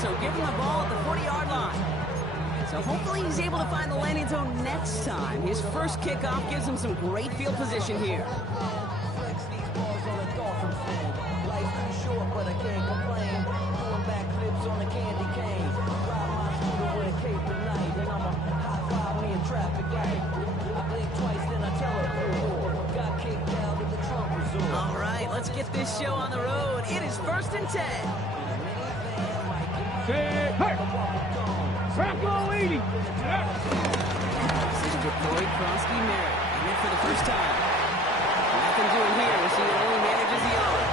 so give him the ball at the 40-yard line. So hopefully he's able to find the landing zone next time. His first kickoff gives him some great field position here. All right, let's get this show on the road. It is 1st and 10. Decision deployed, Krosky Merritt. In for the first time. Nothing doing here as he only manages the arm.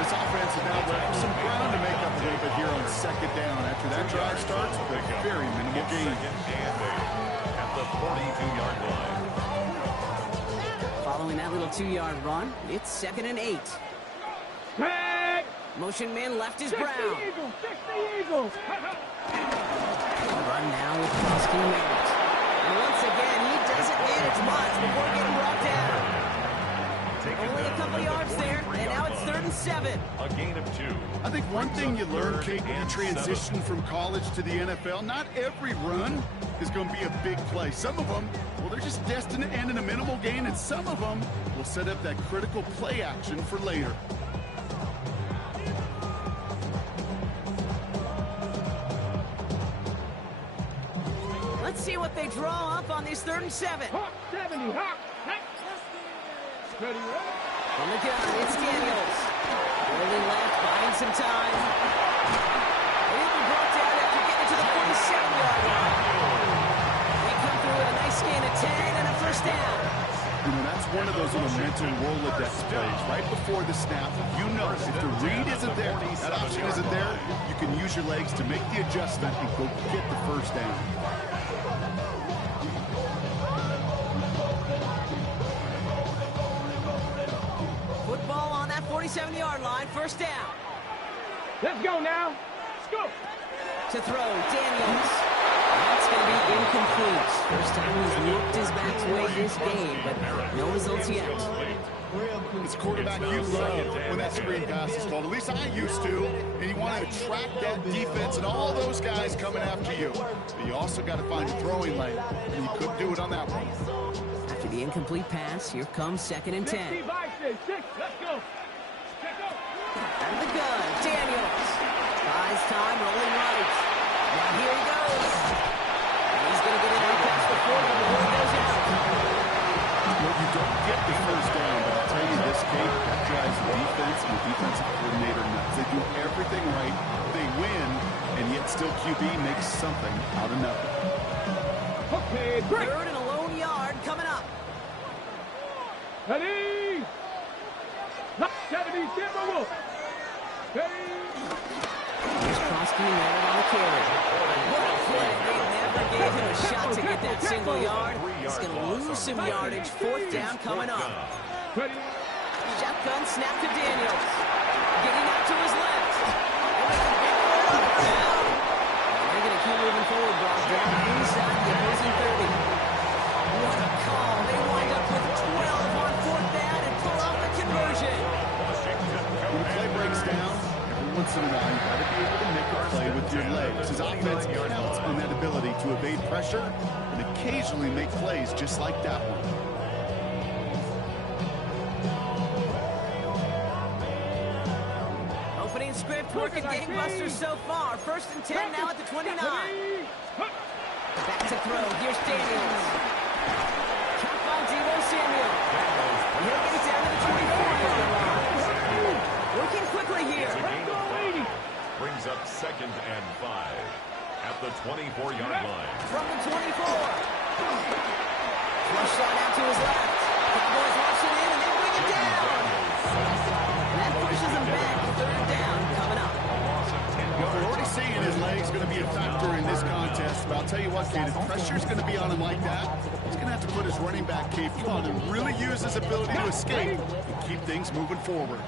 This offense is now left some ground to make up a little bit here on 2nd down. After that drive starts with a very minimal gain. At the 42-yard line. Following that little 2-yard run, it's 2nd and 8. Motion man left is Brown. Run now with Krosky Merritt. And once again, he doesn't manage much before getting brought down. Only a couple yards there, and now it's 3rd and 7. A gain of 2. I think one thing you learn, Kate, when you transition from college to the NFL, not every run is going to be a big play. Some of them, well, they're just destined to end in a minimal gain, and some of them will set up that critical play action for later. Let's see what they draw up on this 3rd and 7. Hawk 70, Hawk. From the gun, it's Daniels. Rolling left, buying some time. He'll be brought down after getting to the 47-yard line. They come through with a nice gain of 10 and a 1st down. You know, that's one of those little mental Rolodex plays. Right before the snap, you know if the read isn't there, that option isn't there, you can use your legs to make the adjustment and go get the 1st down. Football on that 47-yard line, 1st down. Let's go now. Let's go. To throw, Daniels. That's going to be incomplete. First time he's looked his back's way this game, but no results yet. As a quarterback, you love when that screen pass is called. At least I used to. And you want to track that defense and all those guys coming after you. But you also got to find a throwing lane, and you couldn't do it on that one. After the incomplete pass, here comes 2nd and 10. Let's go. Out of the gun, Daniels. Buys time, rolling right. Now here he goes. And he's going to get it out past the 40 before he goes out. Well, you don't get the 1st down, but I'll tell you this, Kate, that drives the defense and the defensive coordinator nuts. They do everything right. They win, and yet still QB makes something out of nothing. Okay, great. 3rd and a lone yard coming up. Ready? 70, Timberwolf. Ready? Here's Krosky Merritt on the carry. What a play. They never gave him a shot to get that single yard. He's going to lose some yardage. 4th down coming up. Ready? Shotgun snap to Daniels. Getting out to his left. They're going to keep moving forward, ball down inside the opposing 30. What a call. They wind up with 12 on 4th down and pull off the conversion. When the play breaks down, every once in a while, you've got to be able to make a play with your legs. His offense counts on that ability to evade pressure and occasionally make plays just like that one. Opening script working gangbusters so far. 1st and 10 now at the 29. Back to throw. Here's Daniels. Count by Deebo Samuel. He'll get it down to the 24-yard line. Working quickly here. Brings up 2nd and 5 at the 24-yard line. From the 24. Flush shot out to his left. Cowboys launch it in and they bring it down. And that pushes him back. 3rd down coming up. Well, we're already seeing his legs going to be a factor in this contest. But I'll tell you what, Kate, if pressure's going to be on him like that, he's going to have to put his running back cape on and really use his ability to escape and keep things moving forward.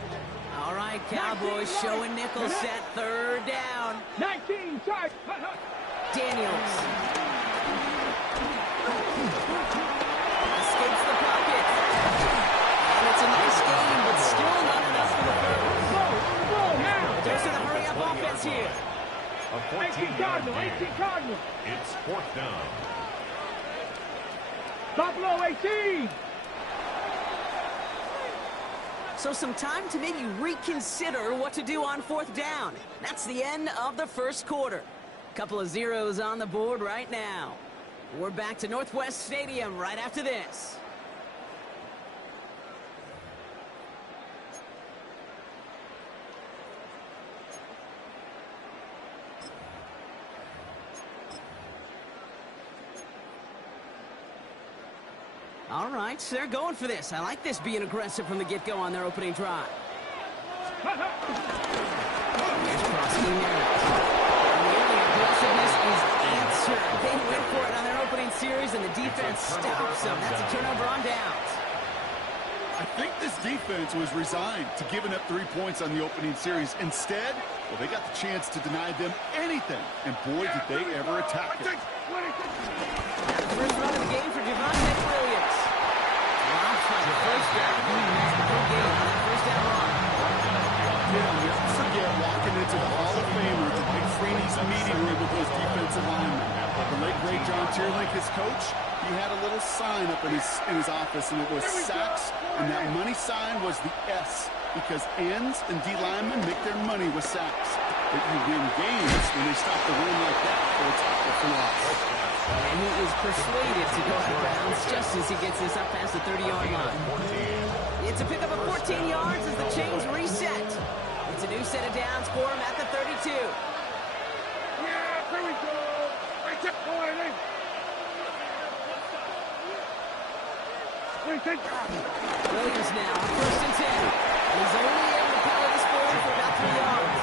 All right, Cowboys showing nickel set. 3rd down. 19, charge. Daniels. Escapes the pocket. And it's a nice game, but still not enough for the 3rd. There's a hurry-up offense here. 18 Cardinals. It's 4th down. Buffalo 18. So some time to maybe reconsider what to do on 4th down. That's the end of the first quarter. Couple of zeros on the board right now. We're back to Northwest Stadium right after this. All right, so they're going for this. I like this being aggressive from the get-go on their opening drive. Here's crossing there. And the early aggressiveness is answered. They went for it on their opening series, and the defense stops them. That's a turnover on downs. I think this defense was resigned to giving up 3 points on the opening series. Instead, well, they got the chance to deny them anything. And boy, did they ever attack it. Now the first run of the game for Javonte Williams. Robbed by the first down. He missed the whole game on that first down run. Yeah, never forget walking into the Hall of Famer, the Mike Freeney's meeting room with those defensive linemen. The late, great John Tierlink, his coach, he had a little sign up in his office, and it was sacks, and that money sign was the S, because ends and D linemen make their money with sacks. But you win games when they stop the run like that for a tackle for loss. And he is persuaded to go out of bounds just as he gets this up past the 30-yard line. It's a pickup of 14 yards as the chains reset. It's a new set of downs for him at the 32. Yeah, here we go. Right there, boy. Williams now, 1st and 10. He's only able to power this forward for about 3 yards.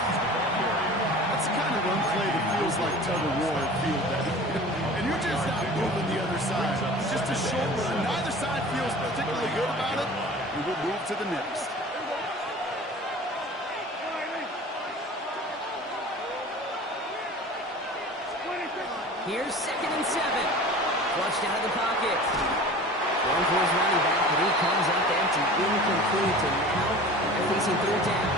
That's the kind of run play that feels like tug-of-war at field day. And you're just not moving the other side. It's just a short run. Neither side feels particularly good about it. We will move to the next. Here's 2nd and 7. Flushed out of the pocket. Going for his running back, but he comes up empty, incomplete, and now they're facing 3rd down.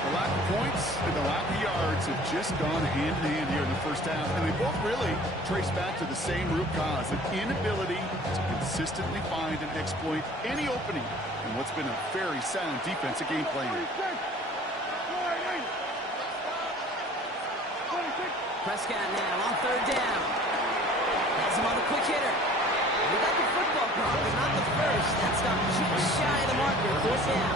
The lack of points and the lack of yards have just gone hand in hand here in the first half, and they both really trace back to the same root cause, an inability to consistently find and exploit any opening in what's been a very sound defensive game plan. Prescott now on 3rd down. Has him on the quick hitter. He got the football call, but not the first. That stopped just shy of the marker. 4th down.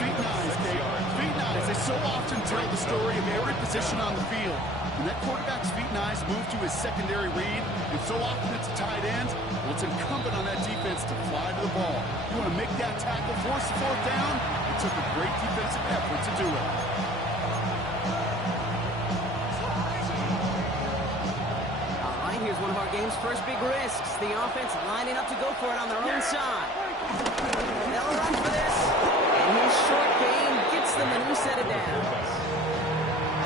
Feet nice, Kate. Feet nice. They so often tell the story of every position on the field. When that quarterback's feet nice move to his secondary read, and so often it's a tight end, well, it's incumbent on that defense to fly to the ball. You want to make that tackle, force the 4th down? It took a great defensive effort to do it. Here's one of our game's first big risks. The offense lining up to go for it on their own side. They'll run for this. And his short game gets them a new set of downs.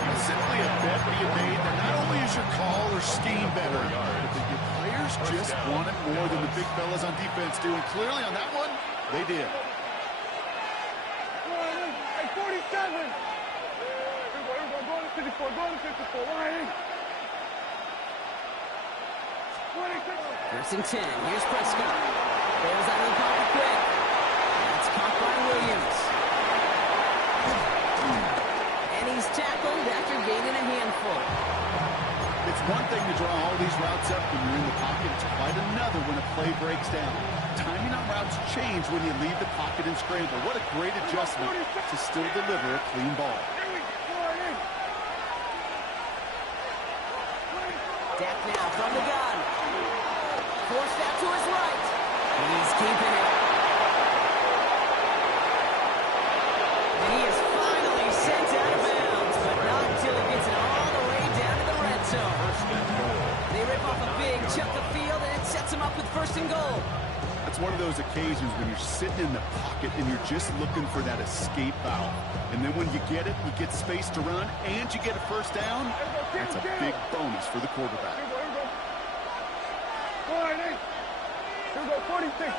It's simply a bet being made that not only is your call or scheme better, but that your players just want it more than the big fellas on defense do. And clearly on that one, they did. Hey, 47. Here we go. Go to 54. Go to 54. Right. 1st and 10. Here's Prescott. Bails out of the pocket quick. That's caught by Williams. And he's tackled after gaining a handful. It's one thing to draw all these routes up when you're in the pocket. It's quite another when a play breaks down. Timing on routes change when you leave the pocket and scramble. What a great adjustment to still deliver a clean ball. Dak now from the gun. Forced out to his right. He's keeping it. And he is finally sent out of bounds, but not until he gets it all the way down to the red zone. They rip off a big chunk of field, and it sets him up with 1st and goal. That's one of those occasions when you're sitting in the pocket and you're just looking for that escape valve. And then when you get it, you get space to run, and you get a 1st down. That's a big bonus for the quarterback. Here we go, 46.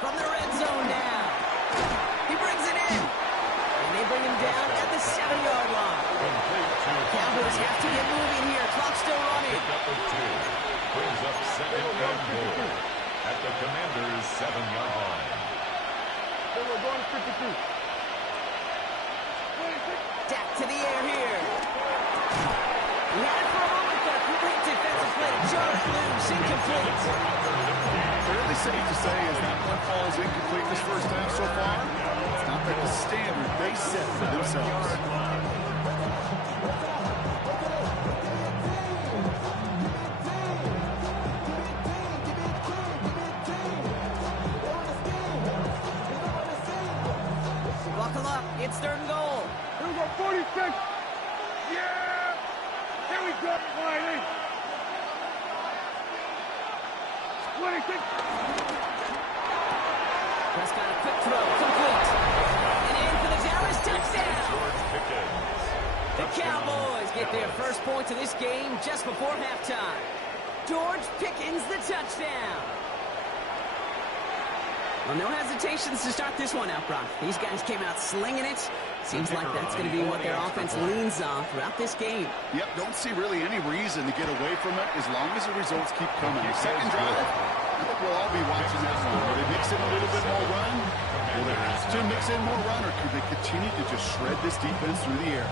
From the red zone now. He brings it in. And they bring him down at the 7-yard line. Cowboys have to get moving here. Clock still running. Pick up a 2. Brings up second and goal at the Commanders' 7-yard line. We're going to 52. Dak to the air here. He had it for a moment, but a complete defensive play to jar it loose. Incomplete. Fairly safe to say as that one falls incomplete this first half so far. It's not like the standard they set for themselves. Buckle up. It's 3rd and goal. Here we go, 46. Yeah! Here we go, Wiley. 26. Prescott, a quick throw. Complete. And in for the Dallas touchdown. George Pickens. The Cowboys get their first points of this game just before halftime. George Pickens, the touchdown. Well, no hesitations to start this one out, Brock. These guys came out slinging it. Seems like that's going to be what their offense leans on throughout this game. Yep, don't see really any reason to get away from it as long as the results keep coming. The second drive, I think we'll all be watching that one. Will they mix in a little bit more run? Will they have to mix in more run, or could they continue to just shred this defense through the air?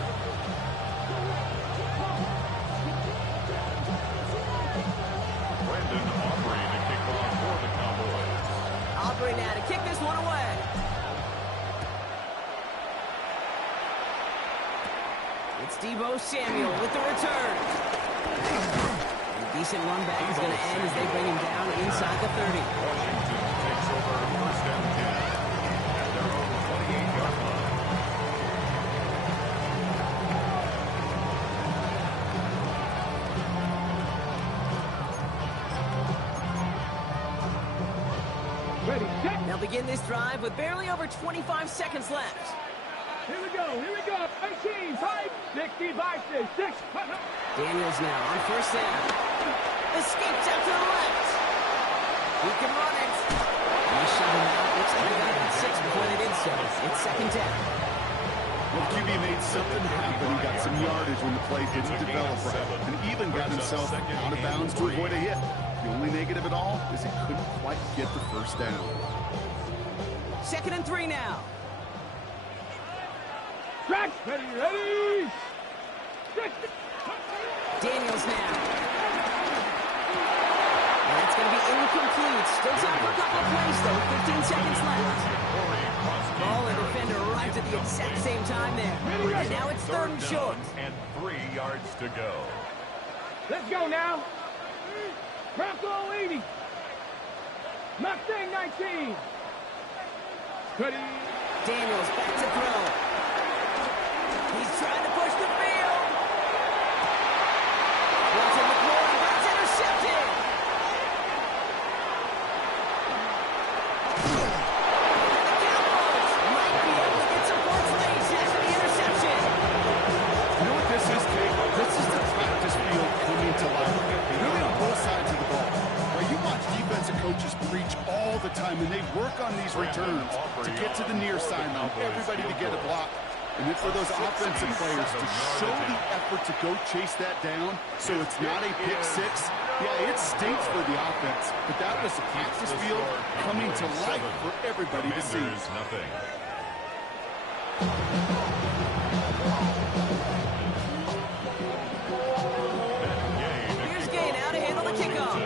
Brandon Aubrey to kick off for the Cowboys. Aubrey now to kick this one away. It's Deebo Samuel with the return. A decent run back is going to end as they bring him down inside the 30. Washington takes over first and 10 at their own 28-yard line. Ready, set. They'll begin this drive with barely over 25 seconds left. Here we go, 19, 5, 65, 6. Daniels now on first down. Escapes out to the left. He can run it. He shot him out. Looks like they got about 6 before they did so. It's second down. Well, QB made something happen. He got some yardage when the play didn't develop right, and even got himself out of bounds to avoid a hit. The only negative at all is he couldn't quite get the first down. 2nd and 3 now. Stretch. Ready. Daniels now. And that's going to be incomplete. Still time for a couple of plays, though. 15 seconds left. Ball and defender arrived at the exact same time there. And now it's 3rd and short. And 3 yards to go. Let's go now. Bronco 80. Mustang 19. Ready. Daniels back to throw. He's trying to push the field. Runs in the corner. That's intercepted. And the Cowboys might be able to get some points late after the interception. You know what this is, Kate? This is the practice field coming to life. Really on both sides of the ball. Where you watch defensive coaches preach all the time, and they work on these returns to get to the near sideline, everybody to get a block. And then for those offensive players to show the effort to go chase that down so it's not a pick six. Yeah, it stinks for the offense, but that was the practice field coming to life for everybody to see. Nothing. Here's Gay now to handle the kickoff.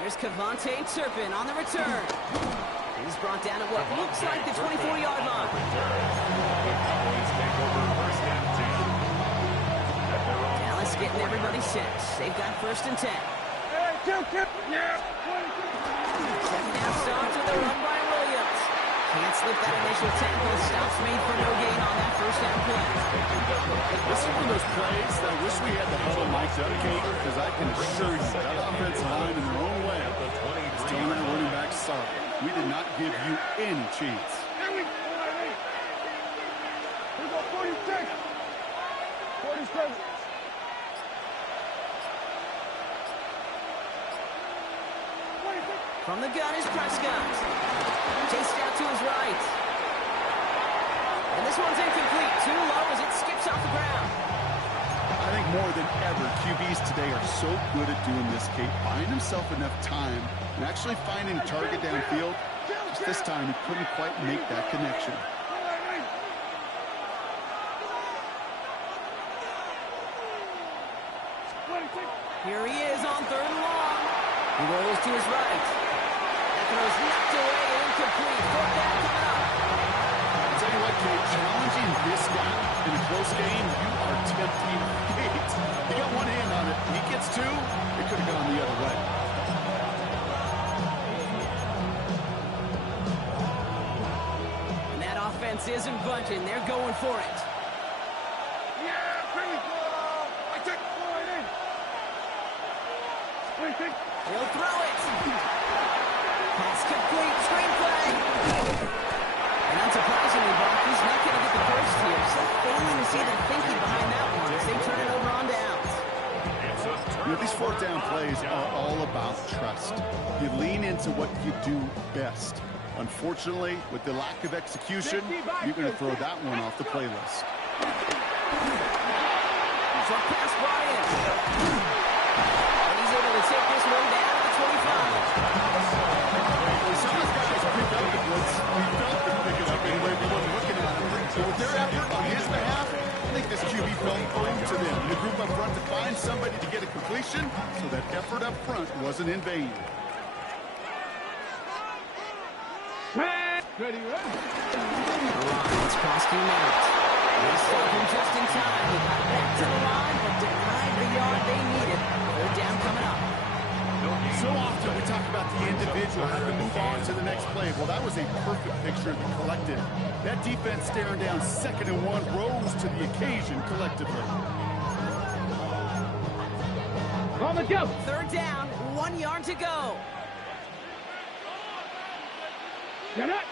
Here's Kevontae Turpin on the return. He's brought down at what looks like the 24-yard line. Dallas getting everybody set. They've got 1st and 10. Yeah. Second half starts with a run by Williams. Can't slip that initial tackle. Stops made for no gain on that first down play. This is one of those plays that I wish we had the huddle mic'd up, Kate, because I can assure you that offensive line in their own way is telling that running back, sorry, we did not give you any chance. Here we go, 46. 47. 26. From the gun is Prescott. Chased out to his right. And this one's incomplete. Too low as it skips off the ground. I think more than ever, QBs today are so good at doing this, Kate, buying himself enough time and actually finding a target downfield. Just this time, he couldn't quite make that connection. Here he is on 3rd and long. He rolls to his right. That throw's knocked away and incomplete. 4th down coming up. I'll tell you what, Kate, challenging this guy in a close game, you are tempting fate. He got one hand on it. He gets two, it could have gone the other way. And that offense isn't budging. They're going for it. Yeah, pretty cool. I took the point in. He'll throw it. Pass complete. Screenplay. And unsurprisingly, Brock, he's not going to get the first here. So failing to see the thinking behind that one as they turn it over on downs. You know, these 4th down plays are all about trust. You lean into what you do best. Unfortunately, with the lack of execution, you're going to throw that one off the playlist. Short pass brought in. And he's able to take this one down to the 25. Well, some of these guys pick up the blitz. We felt them pick it up anyway. We wasn't looking at him. So with their effort on his behalf, I think this QB felt owed to them. The group up front to find somebody to get a completion, so that effort up front wasn't in vain. Ready, ready. It's costing out. They stop him just in time. He got back to the line, but denied the yard they needed. 3rd down coming up. So often we talk about the individual having to move on to the next play. Well, that was a perfect picture of the collective. That defense staring down 2nd and 1 rose to the occasion collectively. On the go. 3rd down, 1 yard to go. Get it.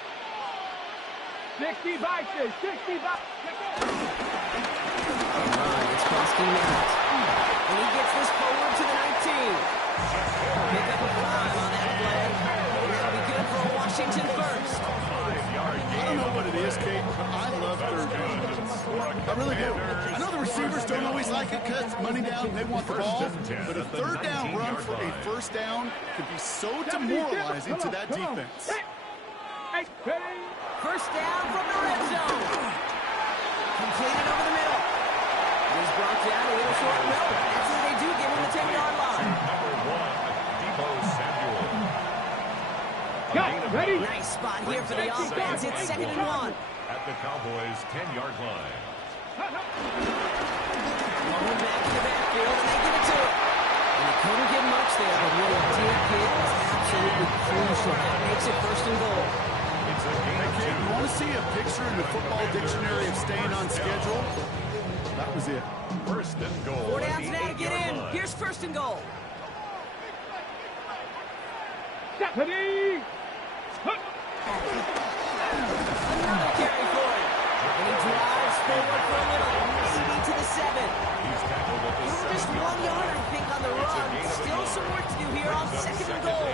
60 by 60 by. It's costing out. And he gets this forward to the 19. Pick up a 5 on that play. And that'll be good for a Washington first. I don't know what it is, Kate, but I love 3rd down. I really do. I know the receivers don't always like it because money down, they want the ball. But a 3rd down run for a 1st down can be so demoralizing to that defense. First down from the red zone. Completed over the middle. He's brought down a little short road. That's what they do, give him the 10-yard line. Ready? Nice spot here for the offense. It's 2nd and 1. At the Cowboys' 10-yard line. Rolling back to the backfield, and they give it to him. And he couldn't get much there, but what he did get was absolutely crucial. That makes it 1st and goal. You want to see a picture in the football dictionary of staying on schedule? That was it. 1st and goal. 4 downs now to get in. Here's 1st and goal. Ready? Another carry for him. And he drives forward for a little. Maybe to the 7. He's tackled at the Just 1 yard, I think, on the run. Still some work to do here on 2nd and goal.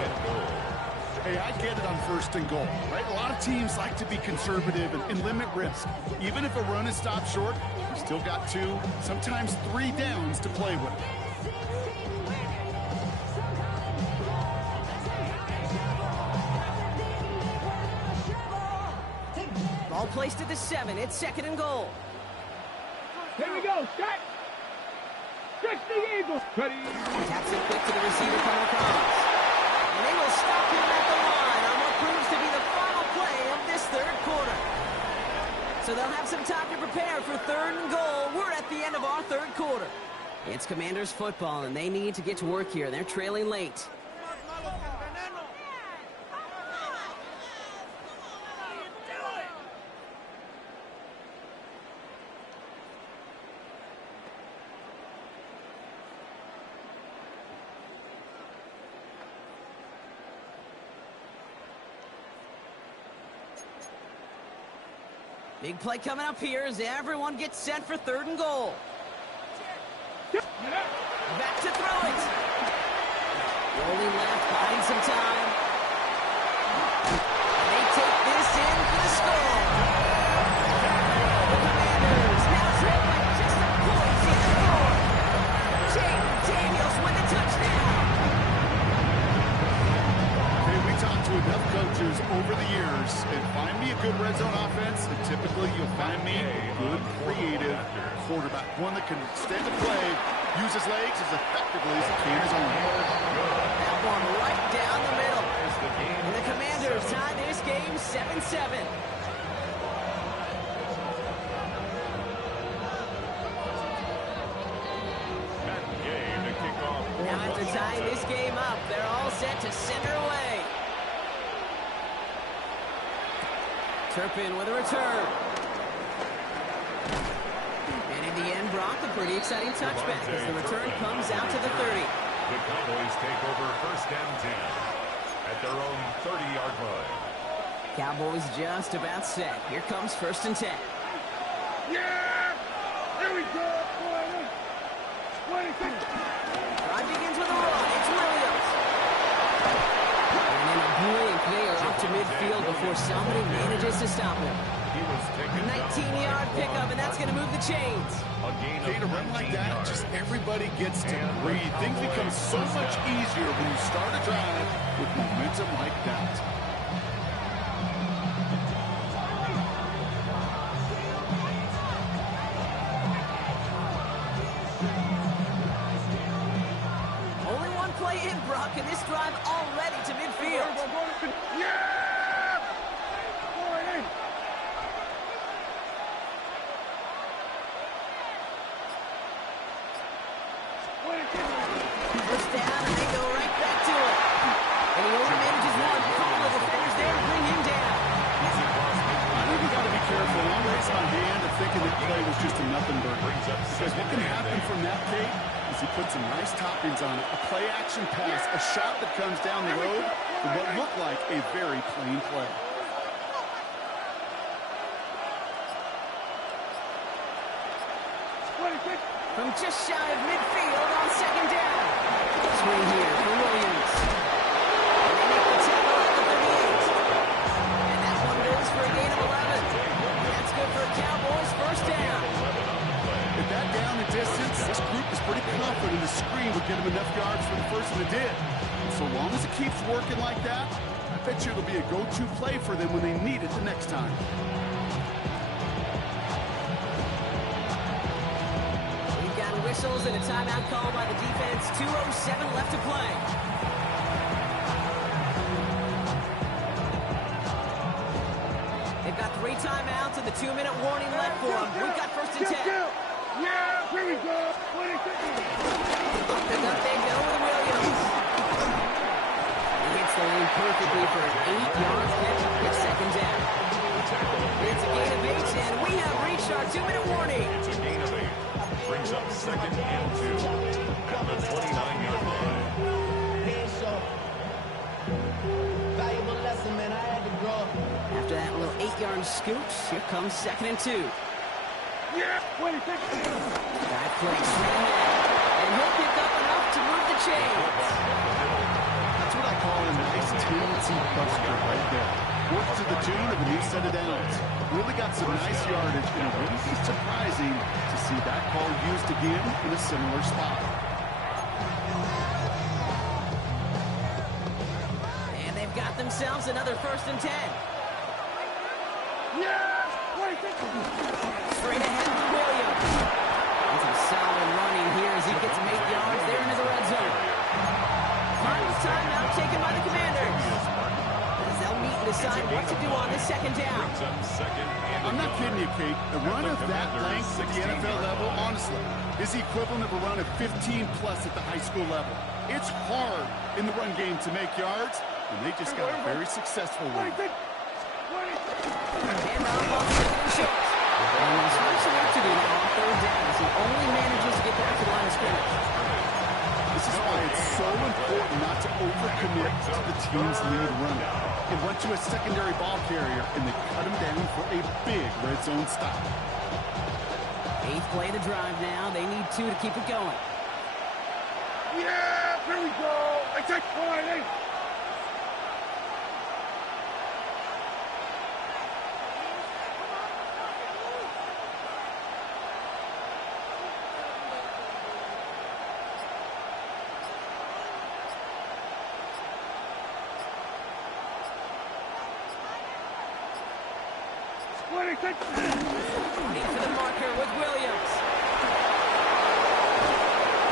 Hey, I get it on 1st and goal, right? A lot of teams like to be conservative and limit risk. Even if a run is stopped short, you still got 2, sometimes 3 downs to play with. Ball placed at the 7. It's 2nd and goal. Here we go. Set. 60 Eagles. Ready? Taps it quick to the receiver coming across. And they will stop him at the line on what proves to be the final play of this 3rd quarter. So they'll have some time to prepare for 3rd and goal. We're at the end of our 3rd quarter. It's Commanders football, and they need to get to work here. They're trailing late. Big play coming up here as everyone gets set for 3rd and goal. Back to throw it. Rolling left, buying some time. you'll find me good, creative quarterback. One that can extend the play, use his legs as effectively as he can his own. That one right down the middle. And the Commanders tie this game 7-7. Now after tying this game up, they're all set to center away. Turpin with a return. And in the end, Brock, a pretty exciting touchback as the return comes out to the 30. The Cowboys take over 1st and 10 at their own 30-yard line. Cowboys just about set. Here comes 1st and 10. Yeah! Here we go! 20. Drive begins with a run. It's Williams. And in a blink, they are up to midfield before somebody manages to stop him. He was taken 19-yard pickup, and that's going to move the chains. To run like that, just everybody gets to breathe. Things become so much easier when you start a drive with momentum like that. Only one play in, Brock, and this drive already to midfield. Yeah! First down, and they go right back to it. And he only manages one. Couple of defenders there to bring him down. I think we got to be careful. I'll raise my hand of thinking that play was just a nothing burger. Because what can happen from that, Kate, is he puts some nice toppings on it. A play-action pass, a shot that comes down the road for what looked like a very plain play. From just shy of midfield on 2nd down. Swing here for Williams. And they make the tackle at the 38. And that one goes for a gain of 11. That's good for Cowboys 1st down. With that down and distance, this group is pretty confident the screen would get him enough yards for the first one it did. And so long as it keeps working like that, I bet you it'll be a go-to play for them when they need it the next time. Whistles and a timeout call by the defense. 2:07 left to play. They've got 3 timeouts and the 2-minute warning left for them. We've got 1st and 10. Yeah, here we go. 20 seconds. Pick up they go with Williams. He hits the lane perfectly for an 8-yard pickup. It's 2nd down. It's a gain of 8, and we have reached our 2-minute warning. It's a gain of 8. Brings up 2nd and 2 at the 29-yard line. After that little 8-yard scooch, here comes 2nd and 2. Yeah, 20 seconds. That play swing and he'll pick up enough to move the chains. That's what I call a nice tendency buster right there. Works to the tune of a new set of downs. Really got some nice yardage, and it wouldn't be surprising to see that call used again in a similar spot. And they've got themselves another 1st and 10. Yeah, 20 seconds. Straight ahead with Williams. And some solid running here as he gets some 8 yards there into the red zone. Final timeout taken by the Commanders. As they'll meet and decide what to do on this 2nd down. I'm not kidding you, Kate. A run of that length at the NFL level, honestly, is the equivalent of a run of 15-plus at the high school level. It's hard in the run game to make yards, and they just got a very successful one. And off on 2nd and short. And there's much work to do now on 3rd down as he only manages to get back to the line of scrimmage. This is why it's so important not to overcommit to the team's lead runner. It went to a secondary ball carrier, and they cut him down for a big red zone stop. 8th play of the drive now. They need 2 to keep it going. Yeah, here we go. I take 20. Running for the marker with Williams.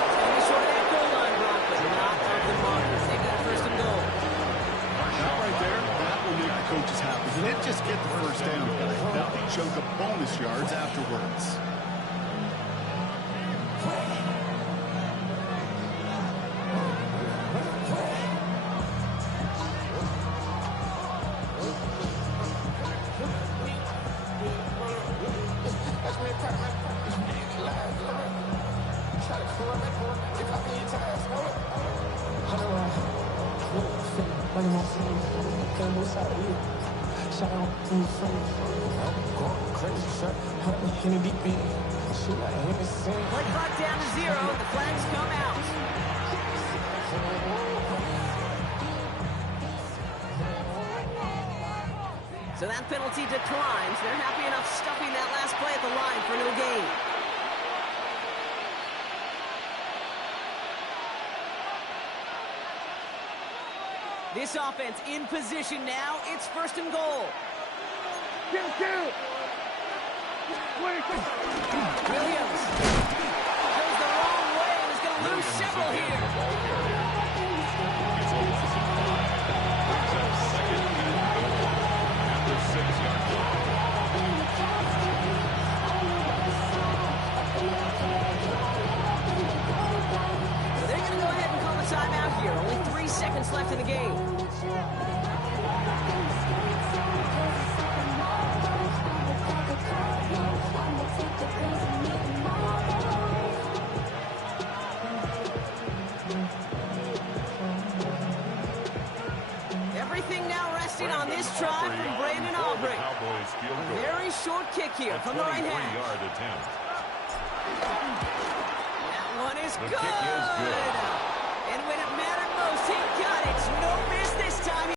It's going to be short of that goal line, Brock, but not of the marker. They got a first and goal. That right there, that will make the coaches happy. They didn't just get the first down, but a healthy chunk of bonus yards afterwards. Play clock down to 0. The flags come out. So that penalty declines. They're happy enough stuffing that last play at the line for no gain. This offense in position now. It's first and goal. Kill. Williams goes the wrong way and is going to lose several here. It's a loss of 5. Brings up second and goal at the 6-yard line. So they're going to go ahead and call a timeout here. Only 3 seconds left in the game. Everything now resting on this try from Brandon Aubrey. A very short kick here from the right hand. 23-yard attempt. That one is The good. kick is good. And when it mattered most, he got it. No miss this time.